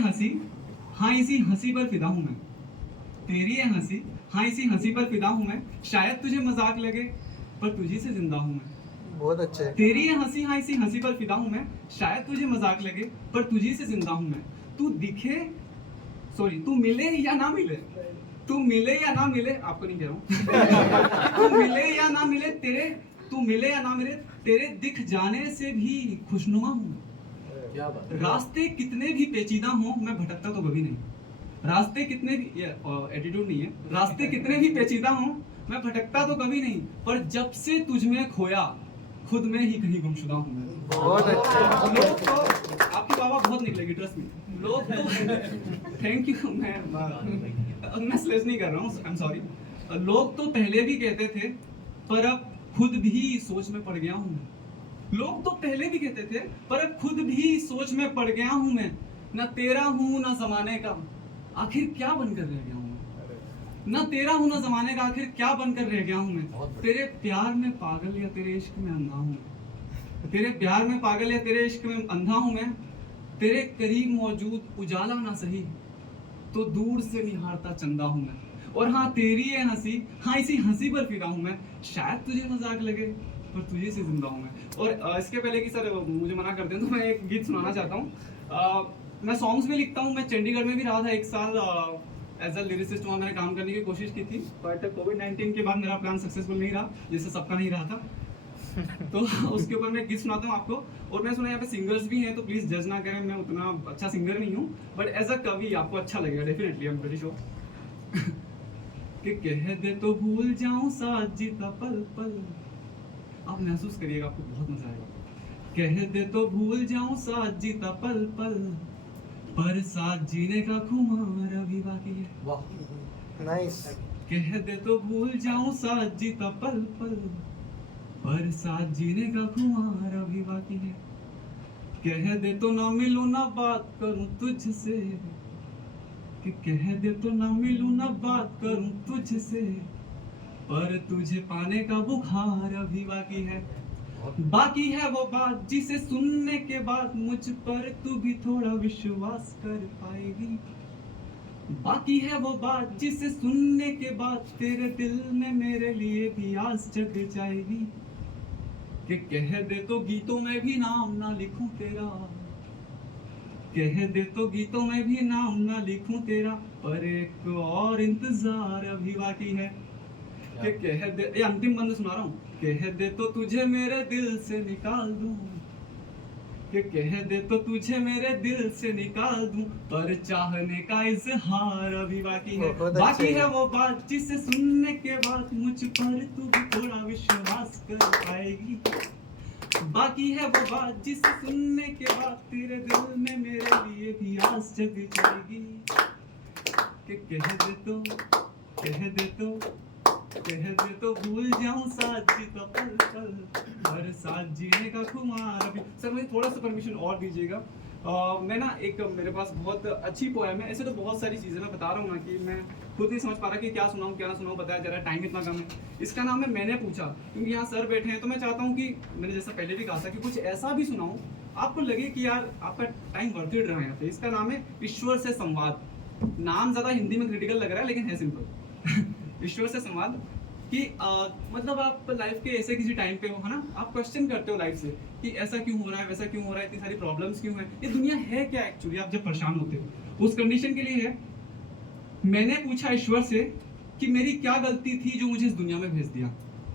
हंसी हाँ इसी हंसी पर फिदा हूं मैं, तेरी ये हंसी हाँ इसी हंसी पर फिदा हूं मैं, शायद तुझे मजाक लगे पर तुझी से जिंदा हूं मैं। बहुत अच्छे। तेरी ये हंसी हाँ इसी हंसी पर फिदा हूं मैं, शायद तुझे मजाक लगे पर तुझी से जिंदा हूं मैं। तू दिखे सॉरी तू मिले या ना मिले, तू मिले या ना मिले, आपको नहीं कह रहा हूँ तू मिले या ना मिले तेरे, तू मिले या ना मिले तेरे दिख जाने से भी खुशनुमा हूँ। क्या बात। रास्ते कितने भी पेचीदा हों मैं भटकता तो कभी नहीं, रास्ते कितने भी एटीट्यूड नहीं है, रास्ते कितने भी पेचीदा हों मैं भटकता तो कभी नहीं, पर जब से तुझ में खोया खुद में ही कहीं गुमशुदा हूँ मैं। बहुत अच्छे। लोग तो आपकी बाबा बहुत निकलेगी ट्रस्ट में, लोग तो थैंक यू, मैं स्लेस नहीं कर रहा हूँ, आई एम सॉरी। लोग तो पहले भी कहते थे पर अब खुद भी सोच में पड़ गया हूँ मैं। लोग तो पहले भी कहते थे पर अब खुद भी सोच में पड़ गया हूँ मैं, ना तेरा हूँ ना जमाने का आखिर क्या बनकर रह गया हूँ मैं, ना तेरा हूँ ना जमाने का आखिर क्या बनकर रह गया हूँ मैं। तेरे प्यार में पागल या तेरे इश्क में अंधा हूँ मैं, तेरे प्यार में पागल या तेरे इश्क में अंधा हूँ मैं। तेरे करीब मौजूद उजाला ना सही तो दूर से निहारता चंदा हूँ मैं। और हाँ तेरी ये हंसी हाँ इसी हंसी पर फिदा हूँ मैं, शायद तुझे मजाक लगे पर तुझे से जिंदा हूँ मैं। और इसके पहले कि सर मुझे मना कर दें तो मैं एक गीत सुनाना चाहता हूँ। मैं सॉन्ग्स भी लिखता हूँ, मैं चंडीगढ़ में भी रहा था एक साल एज अ लिरिसिस्ट, वहाँ मैंने काम करने की कोशिश की थी, बट कोविड-19 के बाद मेरा प्लान सक्सेसफुल नहीं रहा, जैसे सबका नहीं रहा था। तो उसके ऊपर मैं गीत सुनाता हूँ आपको। और मैं सुना यहाँ पे सिंगर्स भी हैं तो प्लीज जज ना करें, मैं उतना अच्छा सिंगर नहीं हूँ, बट एज अ कवि आपको अच्छा लगेगा definitely, I am pretty sure. कि कह दे तो भूल जाऊं साथ जीता पल पल, आप महसूस करिएगा आपको बहुत मजा आएगा। कह दे तो भूल जाऊं साथ जीता पल पल, पर साथ जीने का खुमार अभी बाकी है। वाह नाइस। कह दे तो भूल जाऊं साथ जीता पल पल, पर साथ जीने का खुमार अभी बाकी है। कह दे तो ना मिलूं ना बात करूं तुझसे, कि कह दे तो ना मिलूं ना बात करूं तुझसे, पर तुझे पाने का बुखार अभी बाकी है। बाकी है वो बात जिसे सुनने के बाद मुझ पर तू भी थोड़ा विश्वास कर पाएगी। बाकी है वो बात जिसे सुनने के बाद तेरे दिल में मेरे लिए भी आस जग जाएगी। कि कह दे तो गीतों में भी नाम ना लिखूं तेरा, कह दे तो गीतों में भी नाम ना लिखूं तेरा, पर एक और इंतजार अभी बाकी है। कि कह दे, ये अंतिम बंद सुना रहा हूँ। कह दे तो तुझे मेरे दिल से निकाल दूं, कि कह दे तो तुझे मेरे दिल से निकाल दूं, पर चाहने का इजहार अभी बाकी है। बाकी है वो बात जिसे सुनने के बाद मुझ पर तू भी थोड़ा विश्वास कर पाएगी। बाकी है वो बात जिसे सुनने के बाद तेरे दिल में मेरे लिए भी आस जग जाएगी। कि कह दे तो कह दे तो कह दे तो भूल जाऊं साथ जीता पल पल, और साथ जीने का खुमार अभी। सर मुझे थोड़ा सा परमिशन और दीजिएगा। मैं ना एक मेरे पास बहुत अच्छी पोएम है, ऐसे तो बहुत सारी चीज़ें मैं बता रहा हूँ ना कि मैं खुद नहीं समझ पा रहा कि क्या सुनाऊँ क्या ना सुनाऊँ, बताया जा रहा है टाइम इतना कम है। इसका नाम है मैंने पूछा, क्योंकि यहाँ सर बैठे हैं तो मैं चाहता हूँ कि मैंने जैसा पहले भी कहा था कि कुछ ऐसा भी सुनाऊँ आपको लगे कि यार आपका टाइम वर्थ इट रहा है यहाँ पे। इसका नाम है ईश्वर से संवाद। नाम ज़्यादा हिंदी में क्रिटिकल लग रहा है लेकिन है सिंपल। ईश्वर से संवाद कि मतलब आप लाइफ के ऐसे किसी टाइम पे हो, है ना, आप क्वेश्चन करते हो लाइफ से कि ऐसा क्यों हो रहा है वैसा क्यों हो रहा है, इतनी सारी प्रॉब्लम्स क्यों है, ये दुनिया है क्या एक्चुअली, आप जब परेशान होते हो उस कंडीशन के लिए है। मैंने पूछा ईश्वर से कि मेरी क्या गलती थी जो मुझे इस दुनिया में भेज दिया।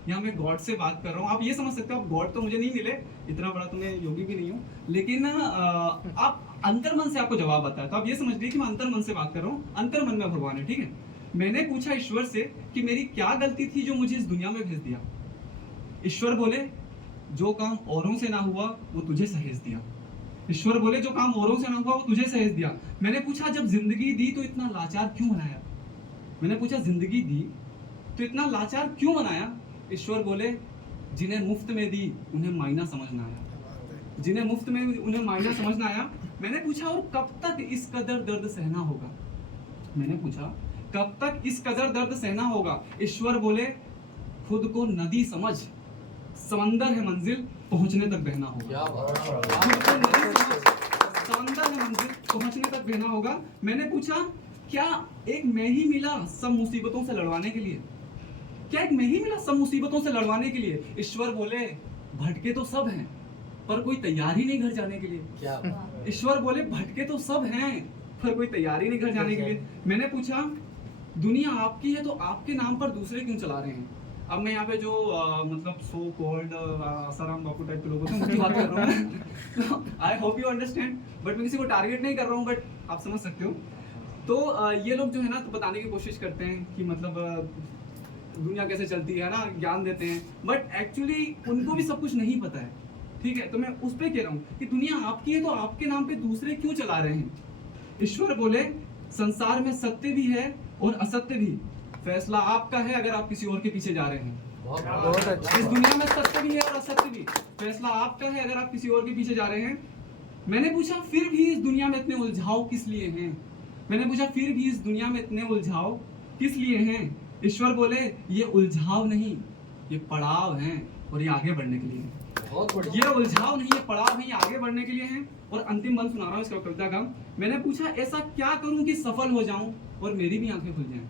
यहाँ मैं गॉड से बात कर रहा हूँ, आप ये समझ सकते हो आप गॉड तो मुझे नहीं मिले, इतना बड़ा तो मैं योगी भी नहीं हूँ, लेकिन आप अंतर मन से आपको जवाब आता है, तो आप ये समझ लीजिए कि मैं अंतर मन से बात कर रहा हूँ, अंतर मन में भगवान है, ठीक है। मैंने पूछा ईश्वर से कि मेरी क्या गलती थी जो मुझे इस दुनिया में भेज दिया। ईश्वर बोले जो काम औरों से ना हुआ वो तुझे सहेज दिया। ईश्वर बोले जो काम औरों से ना हुआ वो तुझे सहेज दिया। मैंने पूछा जब जिंदगी दी तो इतना लाचार क्यों बनाया। मैंने पूछा जिंदगी दी तो इतना लाचार क्यों बनाया। ईश्वर बोले जिन्हें मुफ्त में दी उन्हें मायना समझना आया, जिन्हें मुफ्त में उन्हें मायना समझना आया। मैंने पूछा और कब तक इस कदर दर्द सहना होगा। मैंने पूछा कब तक इस कदर दर्द सहना होगा। ईश्वर बोले खुद को नदी समझ, समंदर है मंजिल, पहुंचने तक बहना होगा। खुद को नदी समझ, समंदर में मंजिल पहुंचने तक बहना होगा। मैंने पूछा क्या एक मैं ही मिला सब मुसीबतों से लड़वाने के लिए? क्या एक मैं ही मिला सब मुसीबतों से लड़वाने के लिए? ईश्वर बोले भटके तो सब हैं पर कोई तैयार ही नहीं घर जाने के लिए। क्या ईश्वर बोले भटके तो सब हैं पर कोई तैयार ही नहीं घर जाने के लिए। मैंने पूछा दुनिया आपकी है तो आपके नाम पर दूसरे क्यों चला रहे हैं? अब मैं यहाँ पे जो मतलब so called Asaram Bapu type के लोग होते हैं उनकी बात कर रहा हूँ। I hope you understand, but मैं किसी को टारगेट नहीं कर रहा हूँ, बट आप समझ सकते हो। तो ये लोग जो है ना तो बताने की कोशिश करते हैं कि मतलब दुनिया कैसे चलती है ना, ज्ञान देते हैं, बट एक्चुअली उनको भी सब कुछ नहीं पता है। ठीक है, तो मैं उस पर कह रहा हूँ कि दुनिया आपकी है तो आपके नाम पे दूसरे क्यों चला रहे हैं? ईश्वर बोले संसार में सत्य भी है और असत्य भी, फैसला आपका है अगर आप किसी और के पीछे जा रहे हैं। बहुत अच्छा। इस दुनिया में सत्य भी है और असत्य भी, फैसला आपका है अगर आप किसी और के पीछे जा रहे हैं। मैंने पूछा फिर भी इस दुनिया में इतने उलझाव किस लिए हैं? मैंने पूछा फिर भी इस दुनिया में इतने उलझाव किस लिए हैं? ईश्वर बोले ये उलझाव नहीं, ये पड़ाव हैं और ये आगे बढ़ने के लिए हैं। बहुत बढ़िया। ये उलझाव नहीं, ये पड़ाव नहीं, ये आगे बढ़ने के लिए हैं। और अंतिम बंद सुना रहा हूँ इसका कविता का। मैंने पूछा ऐसा क्या करूं कि सफल हो जाऊं और मेरी भी आंखें खुल जाएं?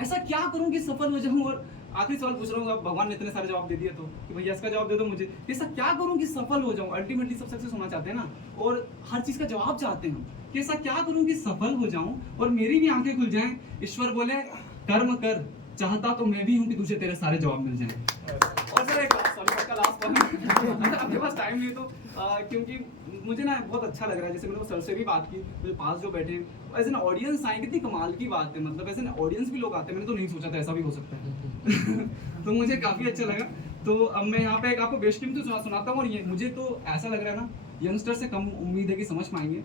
ऐसा क्या करूं कि सफल हो जाऊं? और आखिरी सवाल पूछ रहा हूँ, अब भगवान ने इतने सारे जवाब दे दिए तो कि भैया इसका जवाब दे दो मुझे। ऐसा क्या करूं कि सफल हो जाऊं? अल्टीमेटली सब सक्सेस होना चाहते हैं ना, और हर चीज का जवाब चाहते हैं कि ऐसा क्या करूं कि सफल हो जाऊं और मेरी भी आंखें खुल जाएं? ईश्वर बोले कर्म कर, चाहता तो मैं भी हूं कि तुझे तेरे सारे जवाब मिल जाएं। और सर एक सॉरी सबका लास्ट वन आपके पास टाइम नहीं तो क्योंकि मुझे ना बहुत अच्छा लग रहा है, जैसे मैंने वो सर से भी बात की, मेरे पास जो बैठे हैं एज एन ऑडियंस आए, कितनी कमाल की बात है, मतलब एज एन ऑडियंस भी लोग आते हैं, मैंने तो नहीं सोचा था ऐसा भी हो सकता है। तो मुझे काफी अच्छा लगा। तो अब मैं यहाँ पे एक आपको बेशकीमती सुनाता हूँ, और ये मुझे तो ऐसा लग रहा है ना यंगस्टर से कम उम्मीद है कि समझ पाएंगे,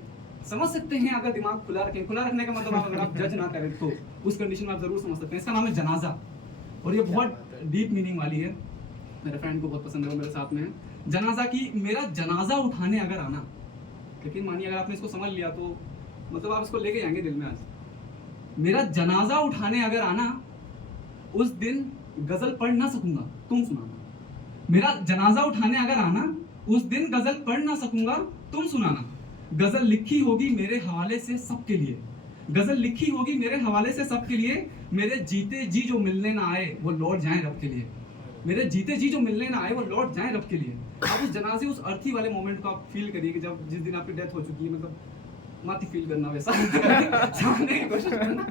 समझ सकते हैं अगर दिमाग खुला रखें। खुला रखने का मतलब अगर आप जज ना करें तो उस कंडीशन में आप जरूर समझ सकते हैं। इसका नाम है जनाजा, और ये बहुत डीप मीनिंग वाली है, मेरे फ्रेंड को बहुत पसंद है, वो मेरे साथ में है। जनाजा की मेरा जनाजा उठाने अगर आना, लेकिन मानिए अगर आपने इसको समझ लिया तो मतलब आप इसको लेके जाएंगे दिल में। आज मेरा जनाजा उठाने अगर आना, उस दिन गजल पढ़ ना सकूंगा तुम सुनाना। मेरा जनाजा उठाने अगर आना, उस दिन गजल पढ़ ना सकूंगा तुम सुनाना। गजल लिखी होगी मेरे हवाले से सबके लिए, गजल लिखी होगी मेरे हवाले से सबके लिए। मेरे जीते जी जो मिलने ना आए वो लौट जाएं रब के लिए, मेरे जीते जी जो मिलने ना आए वो लौट जाएं रब के लिए। आप उस जनाजे, उस अर्थी वाले मोमेंट को आप फील करिए कि जब जिस दिन आपकी डेथ हो चुकी है, मतलब मत ही फील करना वैसा समझने की कोशिश करना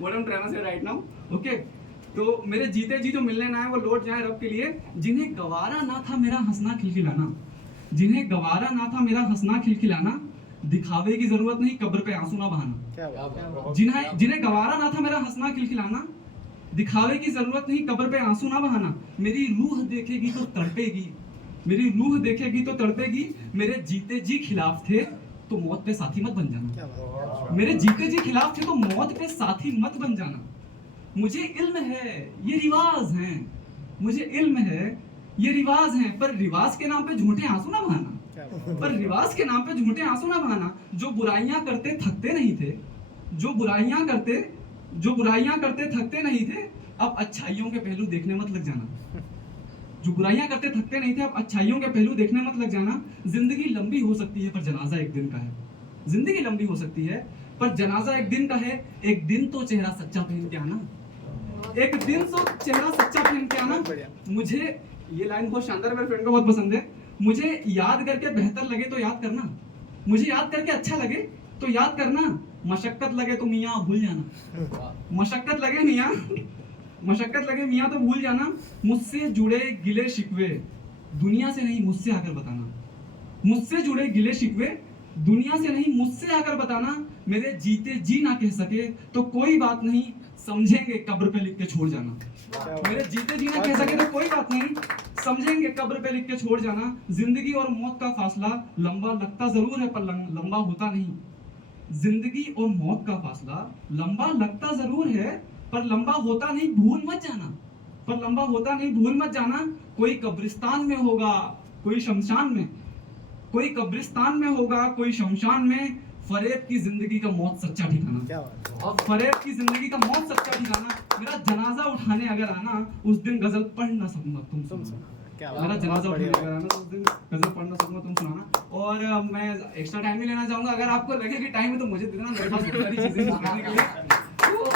what I am trying to say right now. Okay, तो मेरे जीते जी जो मिलने ना आए वो लौट जाएं रब के लिए। जिन्हें गवारा ना था मेरा हंसना खिलखिलाना, जिन्हें गवारा ना था मेरा हंसना खिलखिलाना, दिखावे की जरूरत नहीं कब्र पे आंसू ना बहाना। जिन्हें गवारा ना था मेरा हंसना खिलखिलाना, दिखावे की जरूरत नहीं कब्र पे आंसू ना बहाना। मेरी रूह देखेगी तो तड़पेगी, मेरी रूह देखेगी तो तड़पेगी। मेरे जीते जी खिलाफ थे तो मौत पे साथी मत बन जाना, मेरे जीते जी खिलाफ थे तो मौत पे साथी मत बन जाना। मुझे इल्म है ये रिवाज हैं, मुझे इल्म है ये रिवाज हैं, पर रिवाज के नाम पे झूठे आंसू ना बहाना, पर रिवाज के नाम पे झूठे आंसू ना बहाना। जो बुराइयां करते थकते नहीं थे, जो बुराइयां करते थकते नहीं थे, अब अच्छाइयों के पहलू देखने मत लग जाना। जो बुराइयां करते थकते नहीं थे, अब अच्छाइयों के पहलू देखने मत लग जाना। जिंदगी लंबी हो सकती है पर जनाजा एक दिन का है, जिंदगी लंबी हो सकती है पर जनाजा एक दिन का है। एक दिन तो चेहरा सच्चा पहन के आना, एक दिन तो चेहरा सच्चा पहन के आना। मुझे ये लाइन बहुत शानदार, मेरे फ्रेंड को बहुत पसंद है। मुझे याद करके बेहतर लगे तो याद करना, मुझे याद करके अच्छा लगे तो याद करना। मशक्कत लगे तो मियाँ भूल जाना, मशक्कत लगे मियाँ तो भूल जाना। मुझसे जुड़े गिले शिकवे दुनिया से नहीं मुझसे आकर बताना, मुझसे जुड़े गिले शिकवे दुनिया से नहीं मुझसे आकर बताना। मेरे जीते जी ना कह सके तो कोई बात नहीं, समझेंगे कब्र पे लिख के छोड़ जाना। मेरे जीते जी ना कह सके तो कोई बात नहीं, समझेंगे कब्र पे लिख के छोड़ जाना। जिंदगी और मौत का फासला लंबा लगता जरूर है पर लंबा होता नहीं, जिंदगी और मौत का फासला लंबा लगता जरूर है पर लंबा होता नहीं, भूल मत जाना, पर लंबा होता नहीं, भूल मत जाना। कोई कब्रिस्तान में होगा कोई शमशान में, कोई कब्रिस्तान में होगा कोई शमशान में। फरेब की जिंदगी का मौत सच्चा ठिकाना, और फरेब की जिंदगी का मौत सच्चा ठिकाना। मेरा जनाजा उठाने अगर आना, उस दिन गजल पढ़ ना सकूंगा तुम सुनना। क्या बात मेरा है, जनाजा बहुत उठने बढ़िया। लगा ना, तो उस दिन गजल पढ़ना सकूंगा, तुम सुनाना। और मैं एक्स्ट्रा टाइम भी लेना चाहूंगा, अगर आपको लगे कि टाइम है तो मुझे देना, मेरे पास बहुत सारी चीजें हैं सुनाने के लिए, तो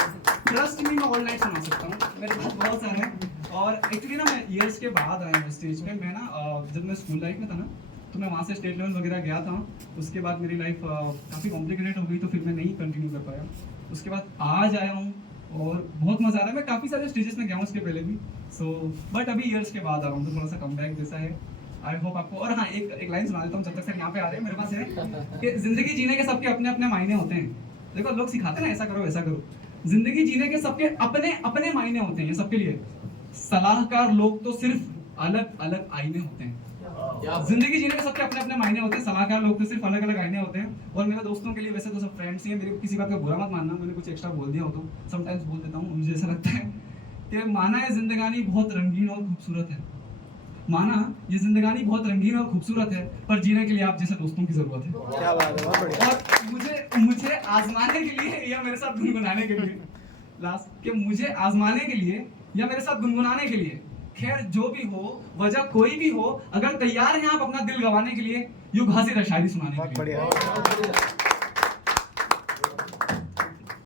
ट्रस्ट मी मैं ऑल नाइट सुना सकता हूँ, मेरे पास बहुत सारे हैं। और एक्चुअली ना मैं ईयर्स के बाद आया हूँ स्टेज पे। मैं ना जब मैं स्कूल लाइफ में था ना, तो मैं वहाँ से स्टेट लेवल वगैरह गया था। उसके बाद मेरी लाइफ काफ़ी कॉम्प्लिकेटेड हो गई, तो फिर मैं नहीं कंटिन्यू कर पाया। उसके बाद आज आया हूँ और बहुत मज़ा आ रहा है। मैं काफ़ी सारे स्टेजेस में गया हूँ उसके पहले भी, सो बट अभी ईयर्स के बाद आ रहा हूँ, तो थोड़ा सा कमबैक जैसा है। आई होप आपको। और हाँ, एक लाइन सुना देता हूँ जब तक सर यहाँ पे आ रहे हैं, मेरे पास है कि जिंदगी जीने के सबके अपने अपने मायने होते हैं। देखो लोग सिखाते हैं ना, ऐसा करो वैसा करो, जिंदगी जीने के सबके अपने अपने मायने होते हैं, ये सबके लिए। सलाहकार लोग तो सिर्फ अलग अलग आईने होते हैं। जिंदगी जीने के सबके अपने अपने मायने होते हैं, सलाहकार लोग तो सिर्फ अलग अलग आईने होते हैं। और मेरे दोस्तों के लिए वैसे तो सब फ्रेंड्स ही हैं, मेरे को किसी बात का बुरा मत मानना, मैंने कुछ एक्स्ट्रा बोल दिया हो तो समटाइम्स बोल देता हूँ। मुझे ऐसा लगता है कि माना ये जिंदगानी बहुत रंगीन और खूबसूरत है, माना ये जिंदगानी बहुत रंगीन और खूबसूरत है, पर जीने के लिए आप जैसे दोस्तों की जरूरत है। क्या बात है, बहुत बढ़िया। और मुझे आजमाने के लिए या मेरे साथ गुनगुनाने के लिए, लास्ट कि मुझे आजमाने के लिए या मेरे साथ गुनगुनाने के लिए, खैर जो भी हो, वजह कोई भी हो, अगर तैयार हैं आप अपना दिल गंवाने के लिए, यूं हाजिर है शायरी सुनाने बहुत के लिए। बढ़िया।